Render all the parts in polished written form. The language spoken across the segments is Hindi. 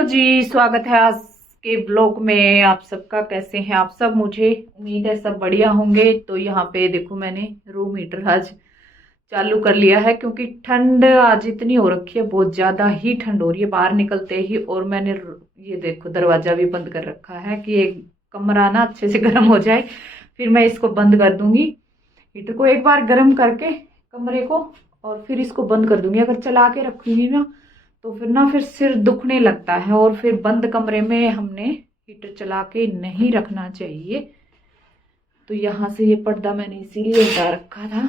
हेलो जी, स्वागत है आज के ब्लॉग में। आप सबका कैसे हैं आप सब? मुझे उम्मीद है सब बढ़िया होंगे। तो यहाँ पे देखो, मैंने रूम हीटर आज चालू कर लिया है क्योंकि ठंड आज इतनी हो रखी है, बहुत ज्यादा ही ठंड हो रही है बाहर निकलते ही। और मैंने ये देखो दरवाजा भी बंद कर रखा है कि एक कमरा ना अच्छे से गर्म हो जाए, फिर मैं इसको बंद कर दूंगी। हीटर को एक बार गर्म करके कमरे को, और फिर इसको बंद कर दूंगी। अगर चला के रखूंगी ना तो फिर सिर दुखने लगता है, और फिर बंद कमरे में हमने हीटर चला के नहीं रखना चाहिए। तो यहाँ से ये पर्दा मैंने इसीलिए हटा रखा था,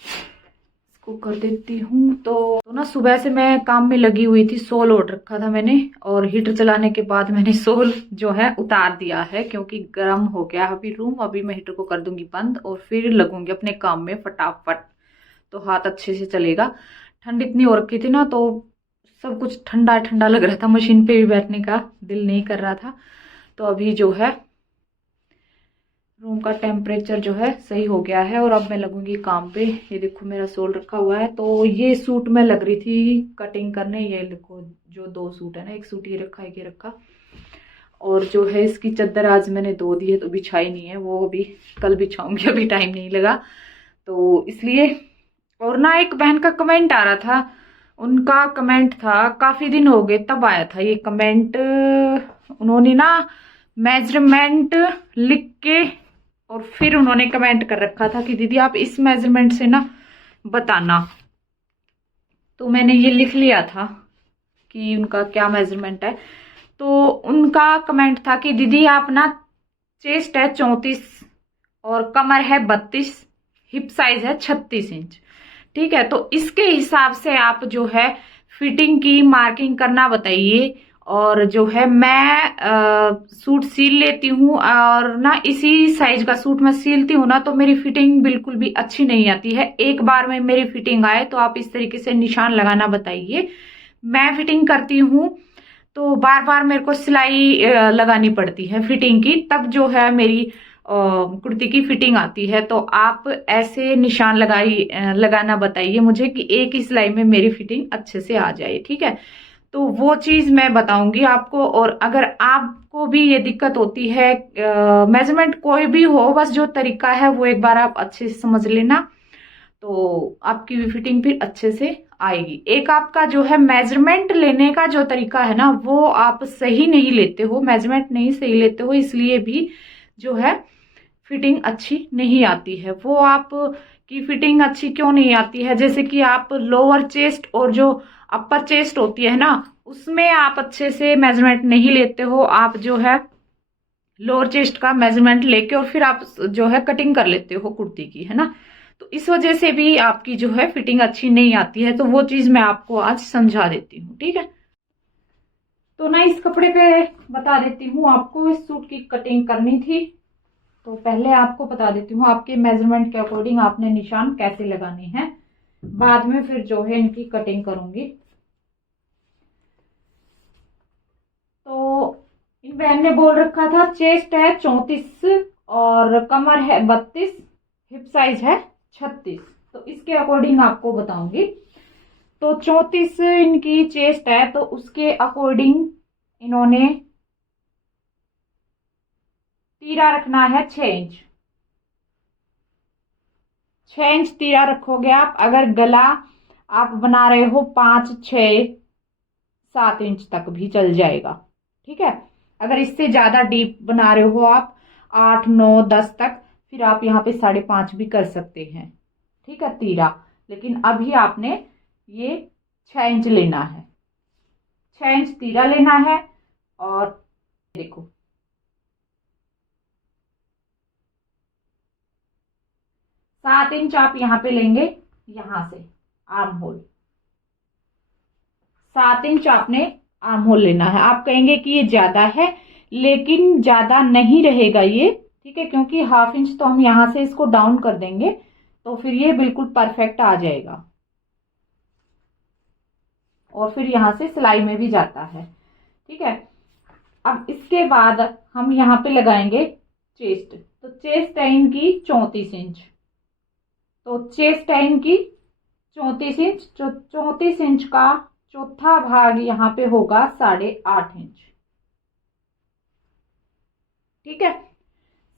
इसको कर देती हूँ। तो ना सुबह से मैं काम में लगी हुई थी, सोल ओढ़ रखा था मैंने, और हीटर चलाने के बाद मैंने सोल जो है उतार दिया है क्योंकि गर्म हो गया अभी रूम। अभी मैं हीटर को कर दूंगी बंद और फिर लगूंगी अपने काम में फटाफट, तो हाथ अच्छे से चलेगा। ठंड इतनी हो रखी थी ना, तो सब कुछ ठंडा ठंडा लग रहा था, मशीन पे भी बैठने का दिल नहीं कर रहा था। तो अभी जो है रूम का टेम्परेचर जो है सही हो गया है, और अब मैं लगूंगी काम पे। ये देखो मेरा सोल रखा हुआ है। तो ये सूट मैं लग रही थी कटिंग करने। ये देखो जो दो सूट है ना, एक सूट ये रखा एक ये रखा, और जो है इसकी चादर आज मैंने धो दी है तो बिछाई नहीं है, वो अभी कल बिछाऊंगी, अभी टाइम नहीं लगा तो इसलिए। और ना एक बहन का कमेंट आ रहा था, उनका कमेंट था काफी दिन हो गए तब आया था ये कमेंट। उन्होंने ना मेजरमेंट लिख के और फिर उन्होंने कमेंट कर रखा था कि दीदी आप इस मेजरमेंट से ना बताना। तो मैंने ये लिख लिया था कि उनका क्या मेजरमेंट है। तो उनका कमेंट था कि दीदी आप ना चेस्ट है 34 और कमर है 32, हिप साइज है 36 इंच। ठीक है, तो इसके हिसाब से आप जो है फिटिंग की मार्किंग करना बताइए। और जो है मैं सूट सील लेती हूँ, और ना इसी साइज का सूट मैं सीलती हूँ ना, तो मेरी फिटिंग बिल्कुल भी अच्छी नहीं आती है। एक बार में मेरी फिटिंग आए तो आप इस तरीके से निशान लगाना बताइए। मैं फिटिंग करती हूँ तो बार बार मेरे को सिलाई लगानी पड़ती है फिटिंग की, तब जो है मेरी कुर्ती की फिटिंग आती है। तो आप ऐसे निशान लगाना बताइए मुझे कि एक ही सिलाई में मेरी फिटिंग अच्छे से आ जाए। ठीक है, तो वो चीज मैं बताऊंगी आपको। और अगर आपको भी ये दिक्कत होती है, मेजरमेंट कोई भी हो, बस जो तरीका है वो एक बार आप अच्छे से समझ लेना, तो आपकी भी फिटिंग फिर अच्छे से आएगी। एक आपका जो है मेजरमेंट लेने का जो तरीका है ना, वो आप सही नहीं लेते हो, मेजरमेंट नहीं सही लेते हो, इसलिए भी जो है फिटिंग अच्छी नहीं आती है। वो आप की फिटिंग अच्छी क्यों नहीं आती है? जैसे कि आप लोअर चेस्ट और जो अपर चेस्ट होती है ना, उसमें आप अच्छे से मेजरमेंट नहीं लेते हो। आप जो है लोअर चेस्ट का मेजरमेंट लेके और फिर आप जो है कटिंग कर लेते हो कुर्ती की, है ना। तो इस वजह से भी आपकी जो है फिटिंग अच्छी नहीं आती है। तो वो चीज मैं आपको आज समझा देती हूँ। ठीक है, तो ना इस कपड़े पे बता देती हूँ आपको। इस सूट की कटिंग करनी थी, तो पहले आपको बता देती हूँ आपके मेजरमेंट के अकॉर्डिंग आपने निशान कैसे लगाने हैं, बाद में फिर जो है इनकी कटिंग करूंगी। तो इन बहन ने बोल रखा था चेस्ट है 34 और कमर है 32, हिप साइज है 36। तो इसके अकॉर्डिंग आपको बताऊंगी। तो 34 इनकी चेस्ट है, तो उसके अकॉर्डिंग इन्होंने तीरा रखना है 6 इंच। 6 इंच तीरा रखोगे आप। अगर गला आप बना रहे हो 5, 6, 7 इंच तक भी चल जाएगा। ठीक है, अगर इससे ज्यादा डीप बना रहे हो आप 8, 9, 10 तक, फिर आप यहाँ पे 5.5 भी कर सकते हैं। ठीक है, तीरा। लेकिन अभी आपने ये 6 इंच लेना है, 6 इंच तीरा लेना है। और देखो 7 इंच आप यहाँ पे लेंगे, यहां से आर्म होल 7 इंच आपने आर्म होल लेना है। आप कहेंगे कि ये ज्यादा है, लेकिन ज्यादा नहीं रहेगा ये। ठीक है, क्योंकि हाफ इंच तो हम यहां से इसको डाउन कर देंगे, तो फिर ये बिल्कुल परफेक्ट आ जाएगा। और फिर यहां से सिलाई में भी जाता है। ठीक है, अब इसके बाद हम यहाँ पे लगाएंगे चेस्ट। तो चेस्ट है इनकी 34 इंच। तो चेस्ट है इनकी 34 इंच। जो 34 इंच का चौथा भाग यहाँ पे होगा 8.5 इंच। ठीक है,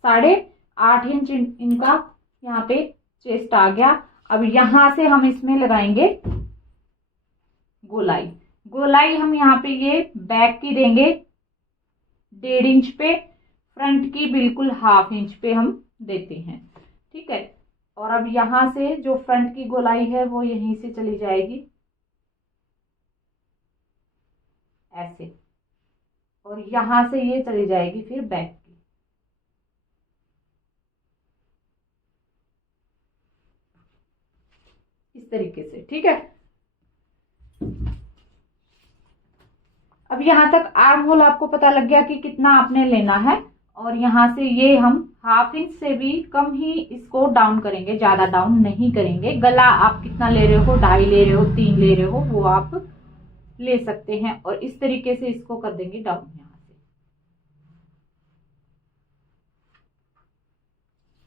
8.5 इंच इनका यहाँ पे चेस्ट आ गया। अब यहां से हम इसमें लगाएंगे गोलाई। गोलाई हम यहाँ पे ये बैक की देंगे 1.5 इंच पे, फ्रंट की बिल्कुल 1/2 इंच पे हम देते हैं। ठीक है, और अब यहां से जो फ्रंट की गोलाई है वो यहीं से चली जाएगी ऐसे, और यहां से ये चली जाएगी फिर बैक की। इस तरीके से। ठीक है, अब यहां तक आर्म होल आपको पता लग गया कि कितना आपने लेना है, और यहां से ये हम 1/2 इंच से भी कम ही इसको डाउन करेंगे, ज्यादा डाउन नहीं करेंगे। गला आप कितना ले रहे हो, 2.5 ले रहे हो, 3 ले रहे हो, वो आप ले सकते हैं, और इस तरीके से इसको कर देंगे डाउन यहां से।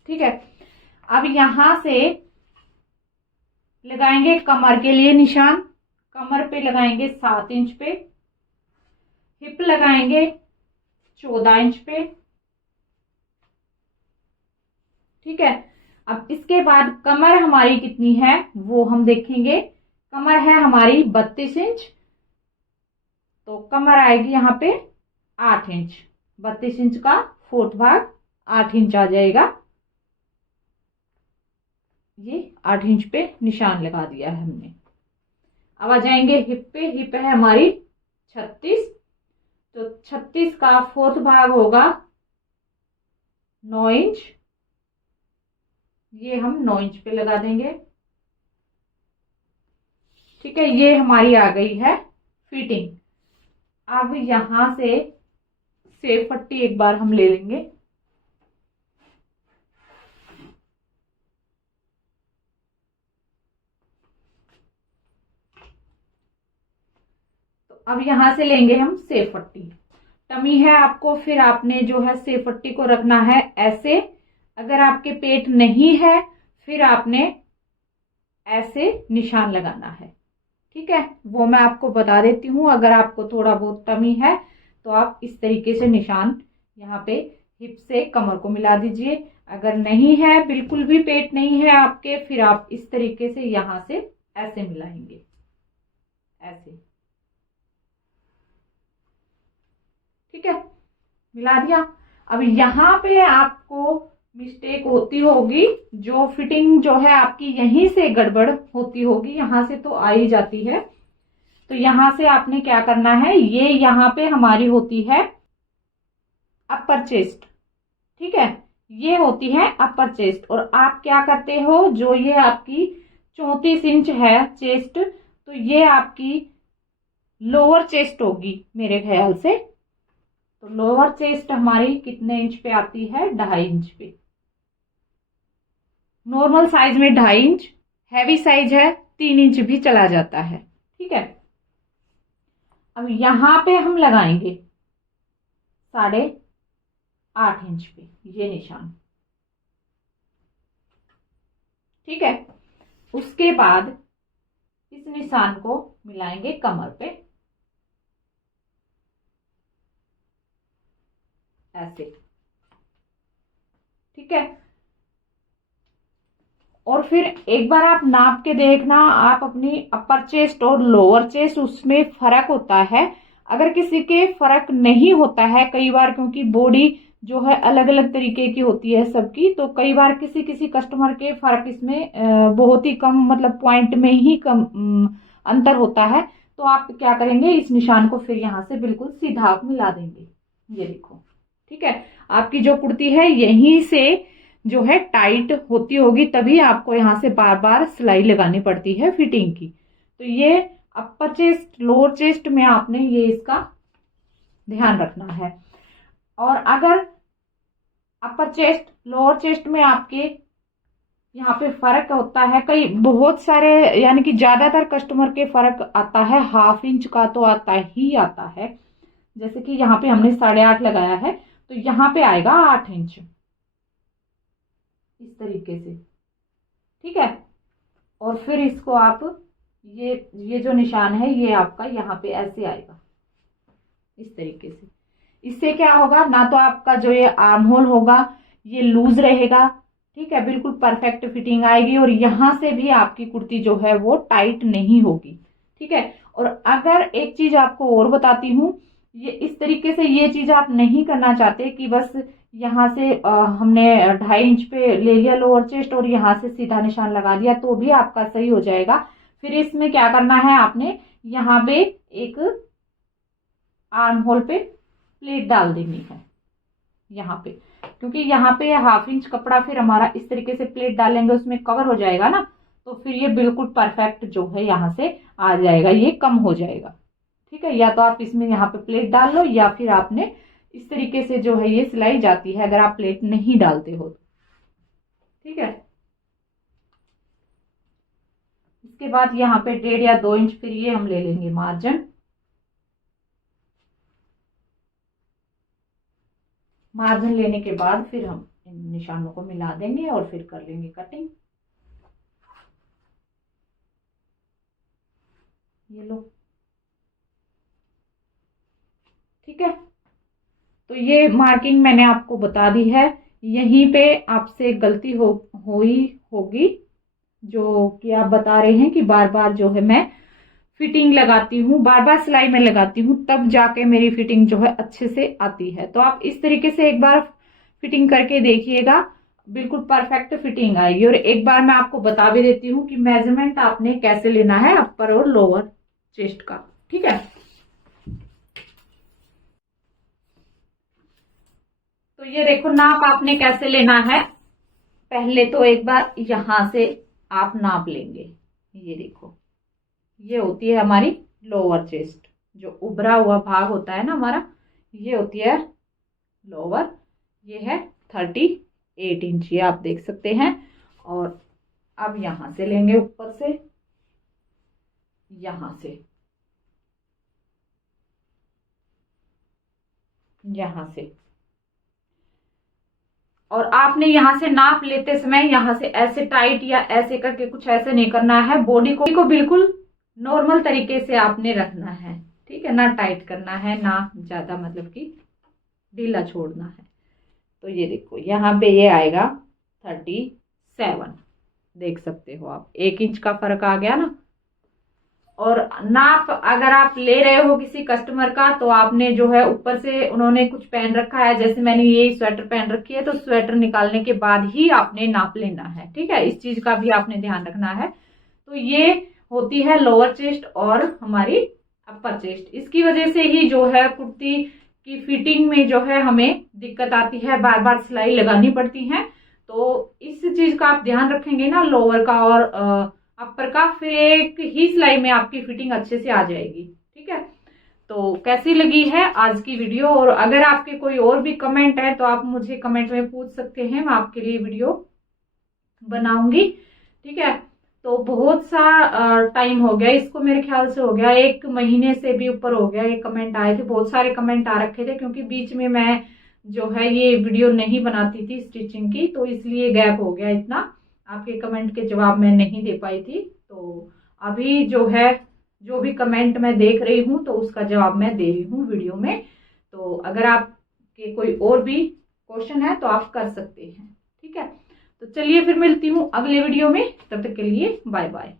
ठीक है, अब यहां से लगाएंगे कमर के लिए निशान। कमर पे लगाएंगे 7 इंच पे, हिप लगाएंगे 14 इंच पे। ठीक है, अब इसके बाद कमर हमारी कितनी है वो हम देखेंगे। कमर है हमारी 32 इंच, तो कमर आएगी यहाँ पे 8 इंच। 32 इंच का 4th भाग 8 इंच आ जाएगा। ये 8 इंच पे निशान लगा दिया है हमने। अब आ जाएंगे हिप पे। हिप है हमारी 36, तो 36 का 4th भाग होगा 9 इंच। ये हम 9 इंच पे लगा देंगे। ठीक है, ये हमारी आ गई है फिटिंग। अब यहां से सेफ पट्टी एक बार हम ले लेंगे। तो अब यहां से लेंगे हम सेफ पट्टी। टमी है आपको, फिर आपने जो है सेफ पट्टी को रखना है ऐसे। अगर आपके पेट नहीं है फिर आपने ऐसे निशान लगाना है। ठीक है, वो मैं आपको बता देती हूँ। अगर आपको थोड़ा बहुत टमी है तो आप इस तरीके से निशान यहाँ पे हिप से कमर को मिला दीजिए। अगर नहीं है, बिल्कुल भी पेट नहीं है आपके, फिर आप इस तरीके से यहां से ऐसे मिलाएंगे, ऐसे। ठीक है, मिला दिया। अब यहां पे आपको मिस्टेक होती होगी, जो फिटिंग जो है आपकी यहीं से गड़बड़ होती होगी, यहां से तो आ ही जाती है। तो यहां से आपने क्या करना है, ये यहां पे हमारी होती है अपर चेस्ट। ठीक है, ये होती है अपर चेस्ट, और आप क्या करते हो, जो ये आपकी 34 इंच है चेस्ट, तो ये आपकी लोअर चेस्ट होगी मेरे ख्याल से। तो लोअर चेस्ट हमारी कितने इंच पे आती है, 2.5 इंच पे। नॉर्मल साइज में 2.5 इंच, हैवी साइज है 3 इंच भी चला जाता है। ठीक है, अब यहां पे हम लगाएंगे 8.5 इंच पे ये निशान। ठीक है, उसके बाद इस निशान को मिलाएंगे कमर पे ऐसे। ठीक है, और फिर एक बार आप नाप के देखना, आप अपनी अपर चेस्ट और लोअर चेस्ट उसमें फर्क होता है। अगर किसी के फर्क नहीं होता है कई बार, क्योंकि बॉडी जो है अलग अलग तरीके की होती है सबकी, तो कई बार किसी किसी कस्टमर के फर्क इसमें बहुत ही कम, मतलब पॉइंट में ही कम अंतर होता है। तो आप क्या करेंगे, इस निशान को फिर यहां से बिल्कुल सीधा आप मिला देंगे। ये देखो, ठीक है, आपकी जो कुर्ती है यहीं से जो है टाइट होती होगी, तभी आपको यहां से बार बार सिलाई लगानी पड़ती है फिटिंग की। तो ये अपर चेस्ट लोअर चेस्ट में आपने ये इसका ध्यान रखना है। और अगर अपर चेस्ट लोअर चेस्ट में आपके यहाँ पे फर्क होता है, कई बहुत सारे यानी कि ज्यादातर कस्टमर के फर्क आता है 1/2 इंच का, तो आता ही आता है। जैसे कि यहाँ पे हमने 8.5 लगाया है, तो यहाँ पे आएगा 8 इंच इस तरीके से। ठीक है, और फिर इसको आप ये जो निशान है ये आपका यहाँ पे ऐसे आएगा, इस तरीके से। इससे क्या होगा, ना तो आपका जो ये आर्म होल होगा ये लूज रहेगा, ठीक है, बिल्कुल परफेक्ट फिटिंग आएगी, और यहां से भी आपकी कुर्ती जो है वो टाइट नहीं होगी, ठीक है। और अगर एक चीज आपको और बताती हूँ, ये इस तरीके से ये चीज आप नहीं करना चाहते कि बस यहाँ से हमने 2.5 इंच पे ले लिया लोअर चेस्ट और यहाँ से सीधा निशान लगा दिया, तो भी आपका सही हो जाएगा। फिर इसमें क्या करना है, आपने यहाँ पे एक आर्म होल पे प्लेट डाल देनी है यहाँ पे, क्योंकि यहाँ पे 1/2 इंच कपड़ा फिर हमारा इस तरीके से प्लेट डालेंगे उसमें कवर हो जाएगा ना, तो फिर ये बिल्कुल परफेक्ट जो है यहाँ से आ जाएगा, ये कम हो जाएगा, ठीक है। या तो आप इसमें यहाँ पे प्लेट डाल लो, या फिर आपने इस तरीके से जो है ये सिलाई जाती है अगर आप प्लेट नहीं डालते हो तो, ठीक है। इसके बाद यहाँ पे 1.5 या 2 इंच फिर ये हम ले लेंगे मार्जिन। मार्जिन लेने के बाद फिर हम इन निशानों को मिला देंगे और फिर कर लेंगे कटिंग। ये लो, ठीक है। तो ये मार्किंग मैंने आपको बता दी है। यहीं पे आपसे गलती हुई होगी, जो कि आप बता रहे हैं कि बार बार जो है मैं फिटिंग लगाती हूँ, बार बार सिलाई में लगाती हूँ, तब जाके मेरी फिटिंग जो है अच्छे से आती है। तो आप इस तरीके से एक बार फिटिंग करके देखिएगा, बिल्कुल परफेक्ट फिटिंग आएगी। और एक बार मैं आपको बता भी देती हूँ कि मेजरमेंट आपने कैसे लेना है अपर और लोअर चेस्ट का, ठीक है। तो ये देखो नाप आपने कैसे लेना है। पहले तो एक बार यहां से आप नाप लेंगे, ये देखो ये होती है हमारी लोअर चेस्ट, जो उभरा हुआ भाग होता है ना हमारा, ये होती है लोअर, ये है 38 इंच, ये आप देख सकते हैं। और अब यहां से लेंगे ऊपर से, यहां से, यहां से, और आपने यहां से नाप लेते समय यहां से ऐसे टाइट या ऐसे करके कुछ ऐसे नहीं करना है, बॉडी को बिल्कुल नॉर्मल तरीके से आपने रखना है, ठीक है, ना टाइट करना है ना ज्यादा मतलब कि ढीला छोड़ना है। तो ये देखो यहाँ पे ये आएगा 37, देख सकते हो आप, 1 इंच का फर्क आ गया ना। और नाप अगर आप ले रहे हो किसी कस्टमर का, तो आपने जो है ऊपर से उन्होंने कुछ पहन रखा है, जैसे मैंने ये स्वेटर पहन रखी है, तो स्वेटर निकालने के बाद ही आपने नाप लेना है, ठीक है। इस चीज का भी आपने ध्यान रखना है। तो ये होती है लोअर चेस्ट और हमारी अपर चेस्ट। इसकी वजह से ही जो है कुर्ती की फिटिंग में जो है हमें दिक्कत आती है, बार बार सिलाई लगानी पड़ती है। तो इस चीज का आप ध्यान रखेंगे ना, लोअर का और अपर का, फिर एक ही सिलाई में आपकी फिटिंग अच्छे से आ जाएगी, ठीक है। तो कैसी लगी है आज की वीडियो, और अगर आपके कोई और भी कमेंट है तो आप मुझे कमेंट में पूछ सकते हैं, मैं आपके लिए वीडियो बनाऊंगी, ठीक है। तो बहुत सा टाइम हो गया इसको, मेरे ख्याल से हो गया 1 महीने से भी ऊपर हो गया, ये कमेंट आए थे, बहुत सारे कमेंट आ रखे थे, क्योंकि बीच में मैं जो है ये वीडियो नहीं बनाती थी स्टिचिंग की, तो इसलिए गैप हो गया इतना, आपके कमेंट के जवाब मैं नहीं दे पाई थी। तो अभी जो है जो भी कमेंट मैं देख रही हूँ तो उसका जवाब मैं दे रही हूँ वीडियो में। तो अगर आपके कोई और भी क्वेश्चन है तो आप कर सकते हैं, ठीक है। तो चलिए फिर मिलती हूँ अगले वीडियो में, तब तक के लिए बाय बाय।